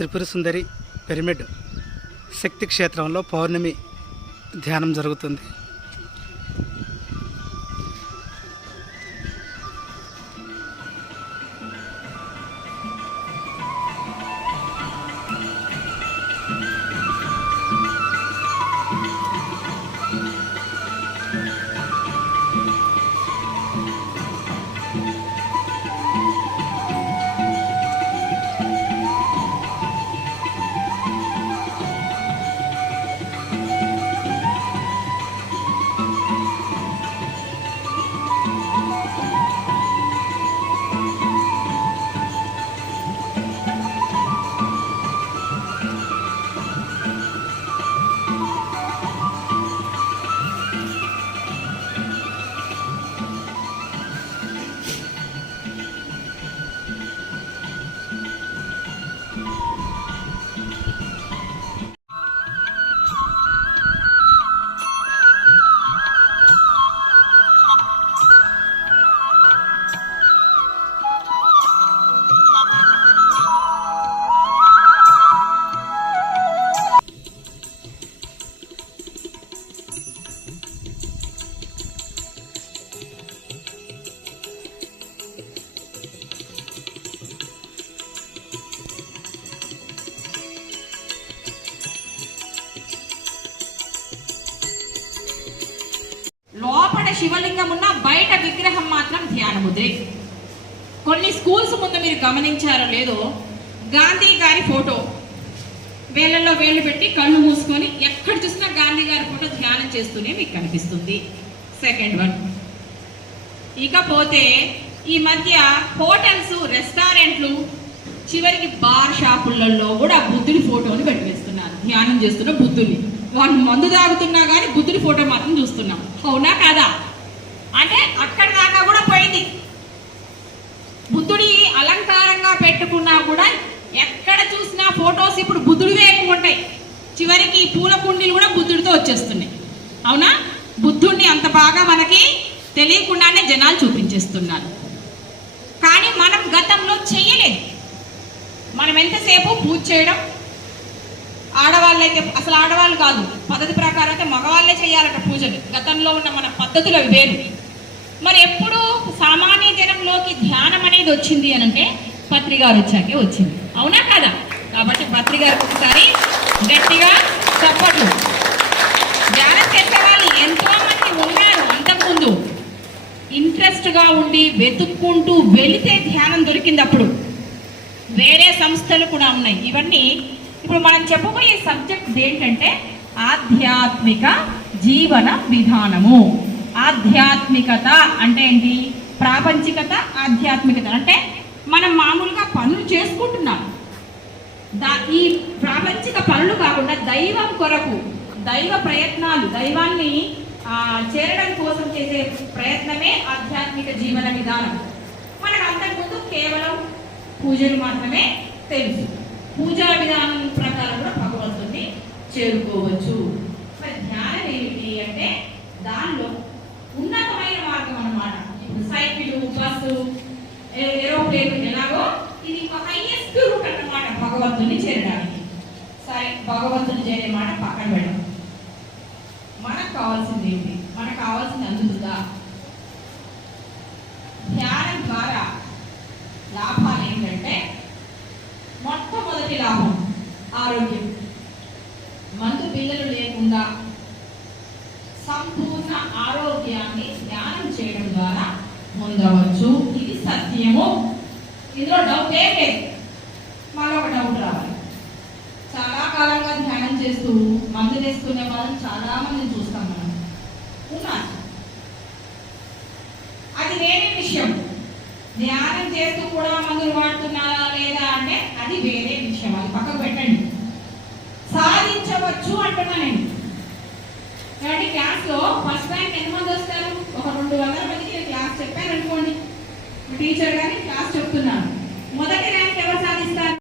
Tripura Sundari pyramid శక్తి క్షేత్రంలో పౌర్ణమి ధ్యానం జరుగుతుంది. లోపల శివలింగం ఉన్న బయట విగ్రహం మాత్రం ధ్యాన ముద్రే. కొన్ని స్కూల్స్ ముందు మీరు గమనించారో లేదో, గాంధీ గారి ఫోటో వేళ్ళల్లో వేళ్ళు పెట్టి కళ్ళు మూసుకొని ఎక్కడ చూసినా గాంధీ గారి ఫోటో ధ్యానం చేస్తూనే మీకు కనిపిస్తుంది. Second one. ఇకపోతే ఈ మధ్య హోటల్స్, రెస్టారెంట్లు, చివరికి బార్ షాపులలో కూడా బుద్ధుడి ఫోటోని పెట్టివేస్తున్నారు. ధ్యానం చేస్తున్న బుద్ధుడిని. వాళ్ళు మందు తాగుతున్నా కానీ బుద్ధుడి ఫోటో మాత్రం చూస్తున్నాం. అవునా కాదా? అంటే అక్కడి దాకా కూడా పోయింది. బుద్ధుడి అలంకారంగా పెట్టుకున్నా కూడా ఎక్కడ చూసినా ఫొటోస్ ఇప్పుడు బుద్ధుడివే ఎక్కువ ఉంటాయి. చివరికి పూల కుండీలు కూడా బుద్ధుడితో వచ్చేస్తున్నాయి. అవునా? బుద్ధుడిని అంత బాగా మనకి తెలియకుండానే జనాలు చూపించేస్తున్నారు. కానీ మనం గతంలో చెయ్యలేదు. మనం ఎంతసేపు పూజ చేయడం, ఆడవాళ్ళైతే అసలు ఆడవాళ్ళు కాదు, పద్ధతి ప్రకారం అయితే మగవాళ్ళే చేయాలట పూజలు. గతంలో ఉన్న మన పద్ధతులు అవి వేరు. మరి ఎప్పుడు సామాన్య జనంలోకి ధ్యానం అనేది వచ్చింది అని అంటే పత్రి గారు వచ్చాకే వచ్చింది. అవునా కదా? కాబట్టి పత్రి గారికి ఒకసారి గట్టిగా చప్పట్లు. ధ్యానం చేసే వాళ్ళు ఎంతో మంది ఉన్నారు. అంతకుముందు ఇంట్రెస్ట్గా ఉండి వెతుక్కుంటూ వెళితే ధ్యానం దొరికింది. అప్పుడు వేరే సంస్థలు కూడా ఉన్నాయి. ఇవన్నీ ఇప్పుడు మనం చెప్పబోయే సబ్జెక్ట్ ఏంటంటే ఆధ్యాత్మిక జీవన విధానము. ఆధ్యాత్మికత అంటే ఏంటి? ప్రాపంచికత, ఆధ్యాత్మికత అంటే మనం మామూలుగా పనులు చేసుకుంటున్నాం. ఈ ప్రాపంచిక పనులు కాకుండా దైవం కొరకు, దైవ ప్రయత్నాలు, దైవాన్ని చేరడం కోసం చేసే ప్రయత్నమే ఆధ్యాత్మిక జీవన విధానం. మనకు అంతకుముందు కేవలం పూజలు మాత్రమే తెలుసు. పూజా విధానం ప్రకారం కూడా భగవంతుని చేరుకోవచ్చు. మరి ధ్యానం ఏమిటి అంటే దానిలో ఉన్నతమైన మార్గం అన్నమాట. ఇప్పుడు సైకిల్, బస్సు, ఏరోప్లేన్ ఎలాగో ఇది ఒక హైయెస్ట్ రూట్ అన్నమాట భగవంతుని చేరడానికి. సరే, భగవంతుని చేరే మాట పక్కన పెట్టడం. మనకు కావాల్సింది ఏంటి? మనకు కావాల్సింది అందుతుందా? ధ్యానం ద్వారా లాభాలు ఏంటంటే మొట్టమొదటి లాభం ఆరోగ్యం. మందు పిల్లలు లేకుండా సంపూర్ణ ఆరోగ్యాన్ని ధ్యానం చేయడం ద్వారా పొందవచ్చు. ఇది సత్యము. ఇందులో డౌట్ ఏం లేదు. మళ్ళీ ఒక డౌట్ రావాలి. చాలా కాలంగా ధ్యానం చేస్తూ మందు వేసుకునే వాళ్ళని చాలా మందిని చూస్తాం మనం. ఉన్నారు. అది వేరే విషయం. ధ్యానం చేస్తూ కూడా మందులు వాడుతున్నారా లేదా అంటే అది వేరే విషయం. అది పక్కకు పెట్టండి. సాధించవచ్చు అంటున్నా నేను. కాబట్టి క్లాస్లో ఫస్ట్ ర్యాంక్ ఎంతమంది వస్తారు? ఒక 200 మందికి నేను క్లాస్ చెప్పాను అనుకోండి. టీచర్ గారి క్లాస్ చెప్తున్నాను.